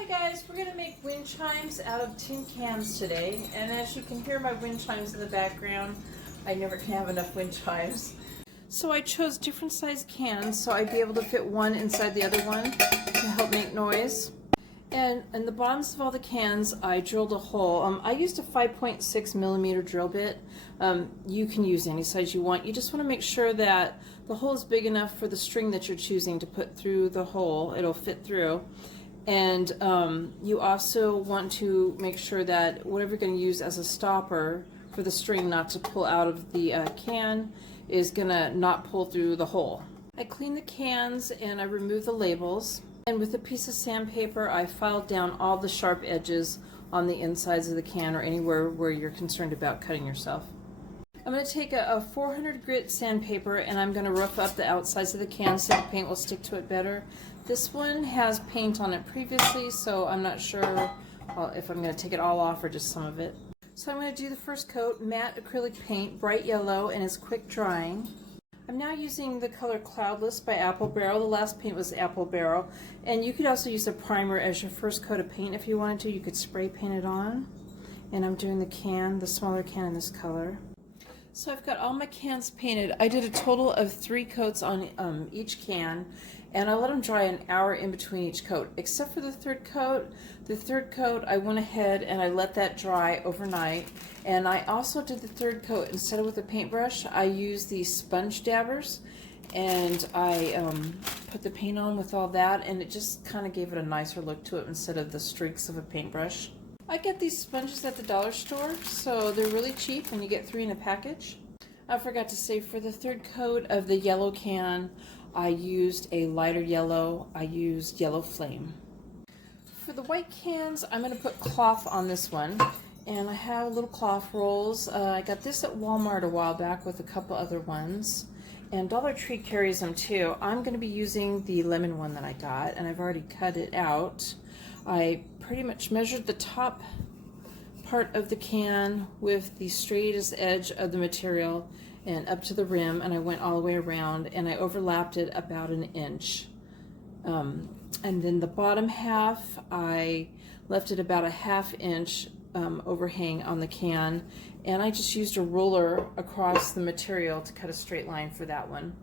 Hi guys, we're going to make wind chimes out of tin cans today, and as you can hear my wind chimes in the background, I never can have enough wind chimes. So I chose different size cans so I'd be able to fit one inside the other one to help make noise. And in the bottoms of all the cans I drilled a hole. I used a 5.6 millimeter drill bit. You can use any size you want. You just want to make sure that the hole is big enough for the string that you're choosing to put through the hole. It'll fit through. And you also want to make sure that whatever you're going to use as a stopper for the string not to pull out of the can is going to not pull through the hole. I cleaned the cans and I removed the labels. And with a piece of sandpaper, I filed down all the sharp edges on the insides of the can or anywhere where you're concerned about cutting yourself. I'm going to take a 400 grit sandpaper and I'm going to rough up the outsides of the can so the paint will stick to it better. This one has paint on it previously, so I'm not sure if I'm going to take it all off or just some of it. So I'm going to do the first coat, matte acrylic paint, bright yellow, and it's quick drying. I'm now using the color Cloudless by Apple Barrel. The last paint was Apple Barrel. And you could also use a primer as your first coat of paint if you wanted to. You could spray paint it on. And I'm doing the can, the smaller can in this color. So I've got all my cans painted. I did a total of 3 coats on each can, and I let them dry an hour in between each coat, except for the third coat. The third coat, I went ahead and I let that dry overnight, and I also did the third coat, instead of with a paintbrush, I used these sponge dabbers, and I put the paint on with all that, and it just kind of gave it a nicer look to it instead of the streaks of a paintbrush. I get these sponges at the dollar store, so they're really cheap and you get 3 in a package. I forgot to say, for the third coat of the yellow can, I used a lighter yellow. I used Yellow Flame. For the white cans, I'm going to put cloth on this one, and I have little cloth rolls. I got this at Walmart a while back with a couple other ones, and Dollar Tree carries them too. I'm going to be using the lemon one that I got, and I've already cut it out. I pretty much measured the top part of the can with the straightest edge of the material and up to the rim, and I went all the way around and I overlapped it about an inch. And then the bottom half, I left it about a ½ inch overhang on the can, and I just used a ruler across the material to cut a straight line for that one.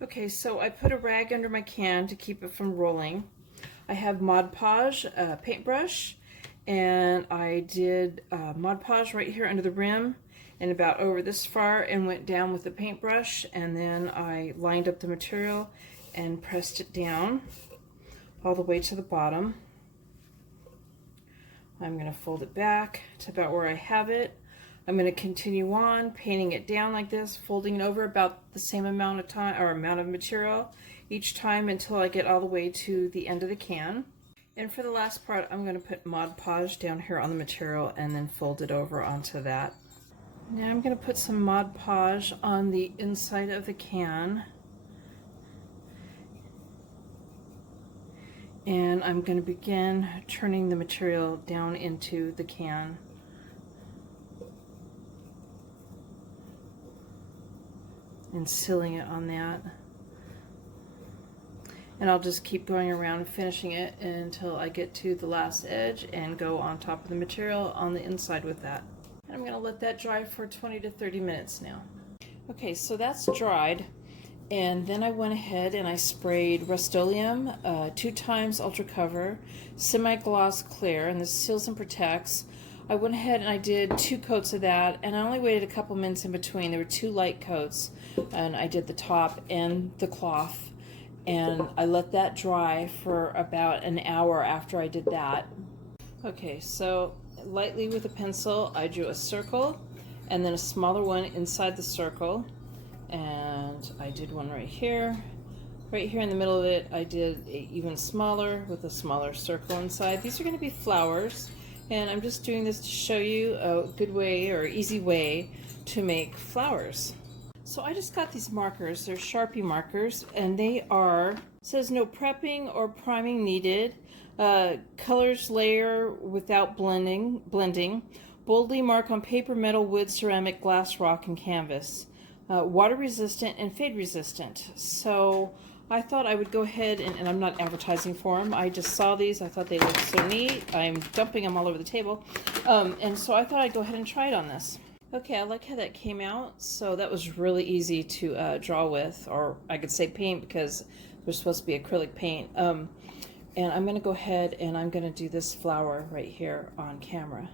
Okay, so I put a rag under my can to keep it from rolling. I have Mod Podge paintbrush, and I did Mod Podge right here under the rim and about over this far, and went down with the paintbrush, and then I lined up the material and pressed it down all the way to the bottom. I'm going to fold it back to about where I have it. I'm going to continue on painting it down like this, folding it over about the same amount of time or amount of material each time until I get all the way to the end of the can. And for the last part, I'm going to put Mod Podge down here on the material and then fold it over onto that. Now I'm going to put some Mod Podge on the inside of the can. And I'm going to begin turning the material down into the can. And sealing it on that. And I'll just keep going around finishing it until I get to the last edge and go on top of the material on the inside with that. And I'm going to let that dry for 20 to 30 minutes now. Okay, so that's dried, and then I went ahead and I sprayed Rust-Oleum 2 times Ultra Cover, Semi-Gloss Clear, and this seals and protects. I went ahead and I did 2 coats of that, and I only waited a couple minutes in between. There were 2 light coats, and I did the top and the cloth, and I let that dry for about an hour after I did that. Okay, so lightly with a pencil I drew a circle and then a smaller one inside the circle, and I did one right here in the middle of it. I did a even smaller with a smaller circle inside. These are going to be flowers, and I'm just doing this to show you a good way or easy way to make flowers. So I just got these markers. They're Sharpie markers, and they are, says no prepping or priming needed. Colors layer without blending. Boldly mark on paper, metal, wood, ceramic, glass, rock, and canvas. Water resistant and fade resistant. So I thought I would go ahead and I'm not advertising for them. I just saw these. I thought they looked so neat. I'm dumping them all over the table. And so I thought I'd go ahead and try it on this. Okay, I like how that came out. So that was really easy to draw with, or I could say paint because there's supposed to be acrylic paint. And I'm going to go ahead and I'm going to do this flower right here on camera.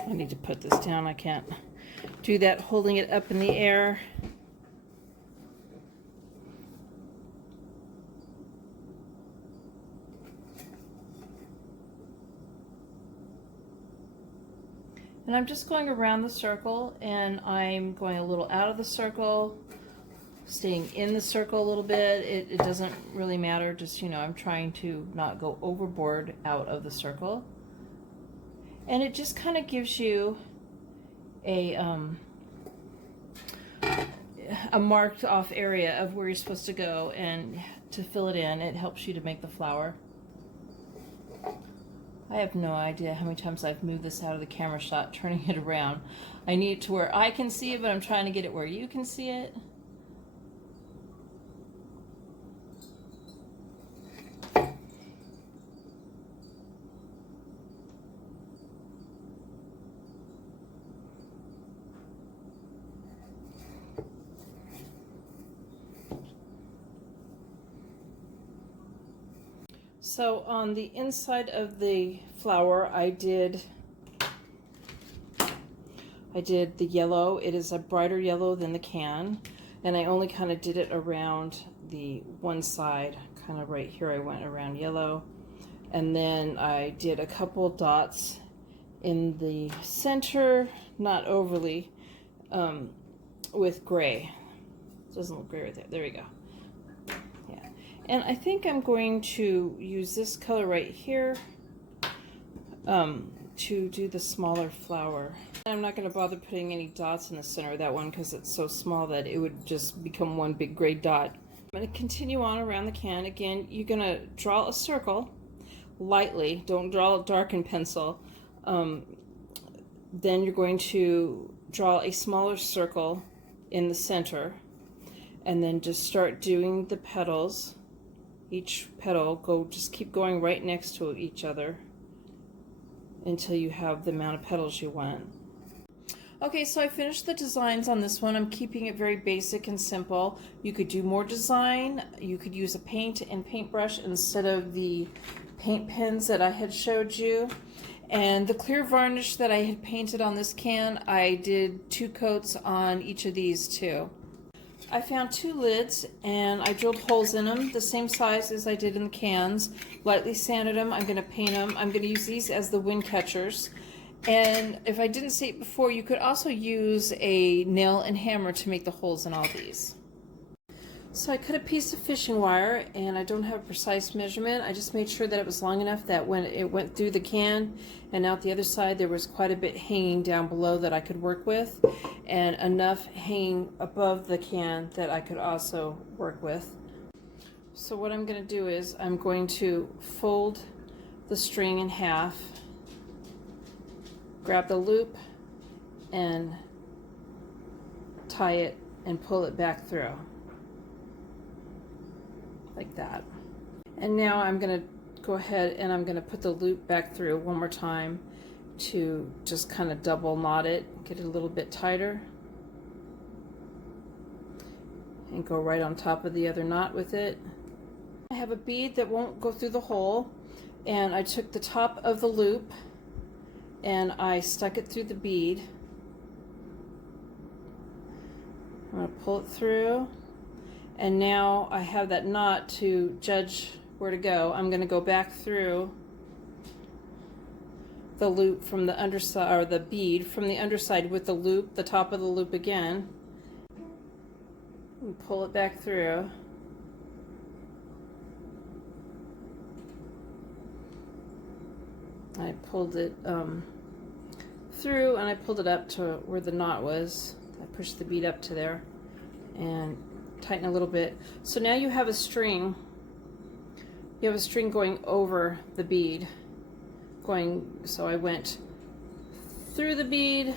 I need to put this down. I can't do that holding it up in the air. And I'm just going around the circle, and I'm going a little out of the circle, staying in the circle a little bit. It doesn't really matter, just, you know, I'm trying to not go overboard out of the circle. And it just kind of gives you a marked off area of where you're supposed to go, and to fill it in, it helps you to make the flower. I have no idea how many times I've moved this out of the camera shot, turning it around. I need it to where I can see it, but I'm trying to get it where you can see it. So on the inside of the flower, I did the yellow. It is a brighter yellow than the can, and I only kind of did it around the one side, kind of right here. I went around yellow, and then I did a couple dots in the center, not overly, with gray. It doesn't look gray right there. There we go. And I think I'm going to use this color right here to do the smaller flower. I'm not going to bother putting any dots in the center of that one because it's so small that it would just become one big gray dot. I'm going to continue on around the can. Again, you're going to draw a circle lightly. Don't draw it dark in pencil. Then you're going to draw a smaller circle in the center, and then just start doing the petals. Each petal, just keep going right next to each other until you have the amount of petals you want. Okay, so I finished the designs on this one. I'm keeping it very basic and simple. You could do more design. You could use a paint and paintbrush instead of the paint pens that I had showed you. And the clear varnish that I had painted on this can, I did 2 coats on each of these too. I found 2 lids and I drilled holes in them the same size as I did in the cans, lightly sanded them. I'm going to paint them. I'm going to use these as the wind catchers. And if I didn't say it before, you could also use a nail and hammer to make the holes in all these. So I cut a piece of fishing wire, and I don't have a precise measurement. I just made sure that it was long enough that when it went through the can and out the other side, there was quite a bit hanging down below that I could work with, and enough hanging above the can that I could also work with. So what I'm going to do is I'm going to fold the string in half, grab the loop, and tie it and pull it back through. Like that. And now I'm going to go ahead and I'm going to put the loop back through one more time to just kind of double knot it, get it a little bit tighter, and go right on top of the other knot with it. I have a bead that won't go through the hole, and I took the top of the loop and I stuck it through the bead. I'm going to pull it through. And now I have that knot to judge where to go. I'm going to go back through the loop from the underside, or the bead from the underside with the loop, the top of the loop again, and pull it back through. I pulled it through, and I pulled it up to where the knot was. I pushed the bead up to there and tighten a little bit. So now you have a string. You have a string going over the bead. So I went through the bead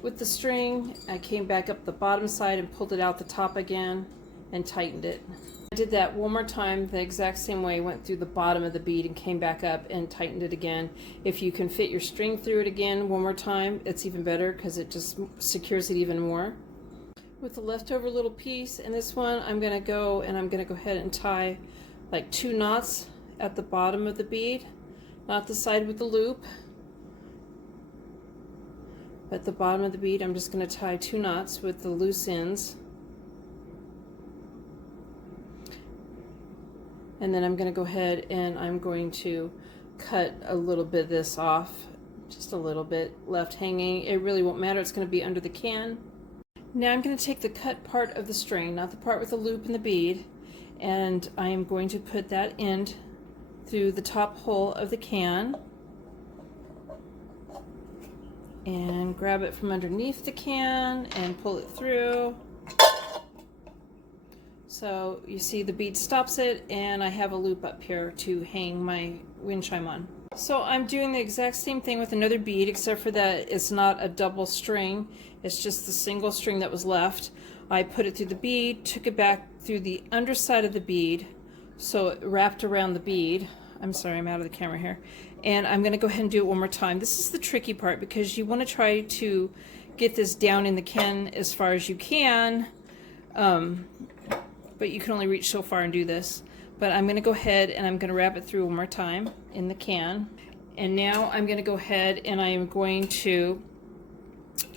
with the string. I came back up the bottom side and pulled it out the top again and tightened it. I did that one more time the exact same way. Went through the bottom of the bead and came back up and tightened it again. If you can fit your string through it again one more time, it's even better because it just secures it even more. With the leftover little piece and this one, I'm going to go ahead and tie like 2 knots at the bottom of the bead, not the side with the loop. At the bottom of the bead, I'm just going to tie 2 knots with the loose ends. And then I'm going to go ahead and I'm going to cut a little bit of this off, just a little bit left hanging. It really won't matter, it's going to be under the can. Now I'm going to take the cut part of the string, not the part with the loop and the bead, and I am going to put that end through the top hole of the can and grab it from underneath the can and pull it through. So you see the bead stops it, and I have a loop up here to hang my wind chime on. So I'm doing the exact same thing with another bead, except for that it's not a double string, it's just the single string that was left. I put it through the bead, took it back through the underside of the bead, so it wrapped around the bead. I'm sorry, I'm out of the camera here. And I'm going to go ahead and do it one more time. This is the tricky part because you want to try to get this down in the can as far as you can. But you can only reach so far and do this. But I'm going to go ahead and I'm going to wrap it through one more time in the can. And now I'm going to go ahead and I am going to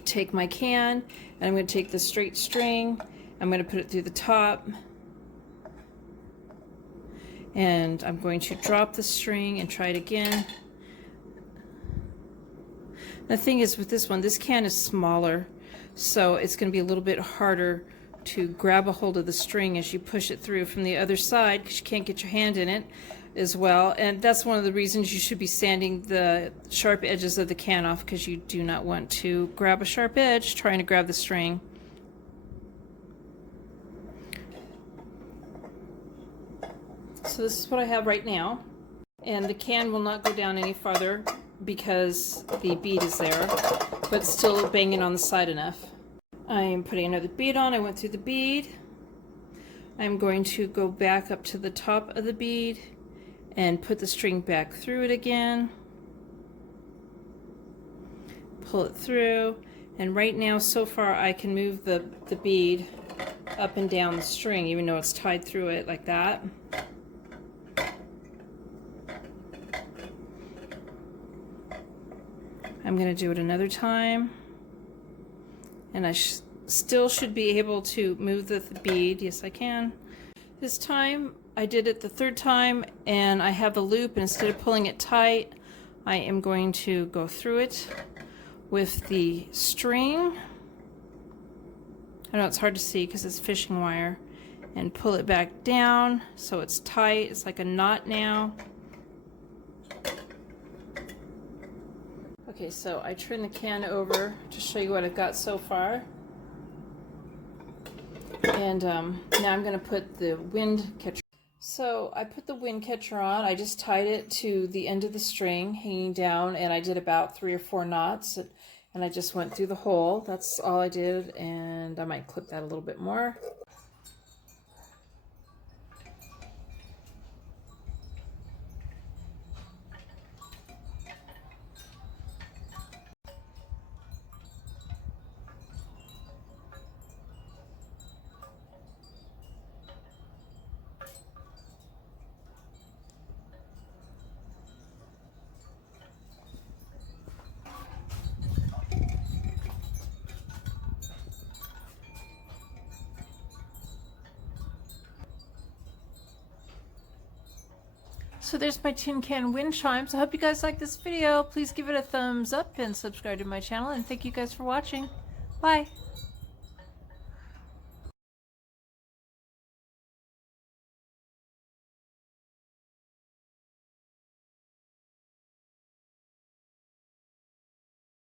take my can and I'm going to take the straight string. I'm going to put it through the top. And I'm going to drop the string and try it again. The thing is with this one, this can is smaller, so it's going to be a little bit harder to grab a hold of the string as you push it through from the other side because you can't get your hand in it as well. And that's one of the reasons you should be sanding the sharp edges of the can off, because you do not want to grab a sharp edge trying to grab the string. So this is what I have right now, and the can will not go down any farther because the bead is there, but still banging on the side enough. I am putting another bead on. I went through the bead. I'm going to go back up to the top of the bead and put the string back through it again. Pull it through, and right now so far I can move the bead up and down the string even though it's tied through it like that. I'm going to do it another time, and I still should be able to move the bead. Yes, I can. This time I did it the third time, and I have the loop, and instead of pulling it tight, I am going to go through it with the string. I know it's hard to see because it's fishing wire, and pull it back down so it's tight. It's like a knot now. Okay, so I turn the can over to show you what I've got so far. And now I'm going to put the wind catcher. So I put the wind catcher on. I just tied it to the end of the string hanging down, and I did about 3 or 4 knots, and I just went through the hole. That's all I did, and I might clip that a little bit more. So there's my tin can wind chimes. I hope you guys like this video. Please give it a thumbs up and subscribe to my channel, and thank you guys for watching. Bye.